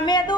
medo